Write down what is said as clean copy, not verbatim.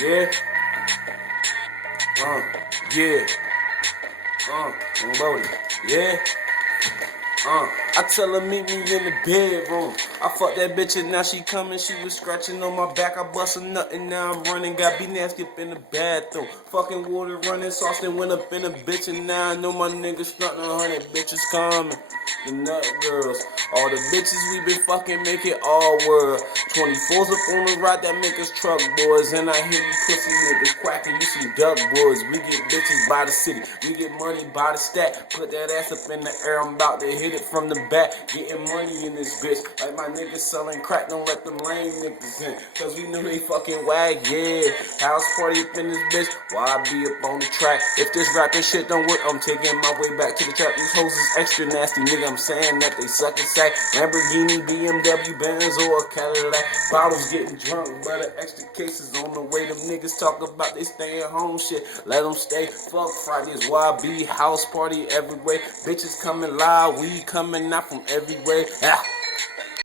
Yeah. Yeah. Loaded. Yeah. I tell her meet me in the bedroom. I fuck that bitch and now she coming. She was scratching on my back. I bust a nut and now I'm running. Got be nasty up in the bathroom. Fucking water running. Sauce and went up in a bitch and now I know my niggas stunting 100 bitches coming. The nut girls. All the bitches we been fucking make it all world. 24s up on the ride that make us truck boys. And I hear you pussy niggas quacking. You some duck boys. We get bitches by the city. We get money by the stack. Put that ass up in the air. I'm about to hit it from the back. Getting money in this bitch. Like my niggas selling crack. Don't let them lame niggas in. Cause we know they fucking wag. Yeah. House party up in this bitch. Why I be up on the track? If this rapping shit don't work, I'm taking my way back to the trap. These hoes is extra nasty, nigga. I'm saying that they suck and sack. Lamborghini, BMW, Benz, or a Cadillac. Bottles getting drunk, but the extra cases on the way. Them niggas talk about they stay at home shit. Let them stay. Fuck Fridays, YB, house party everywhere. Bitches coming live, we coming out from everywhere. Ah.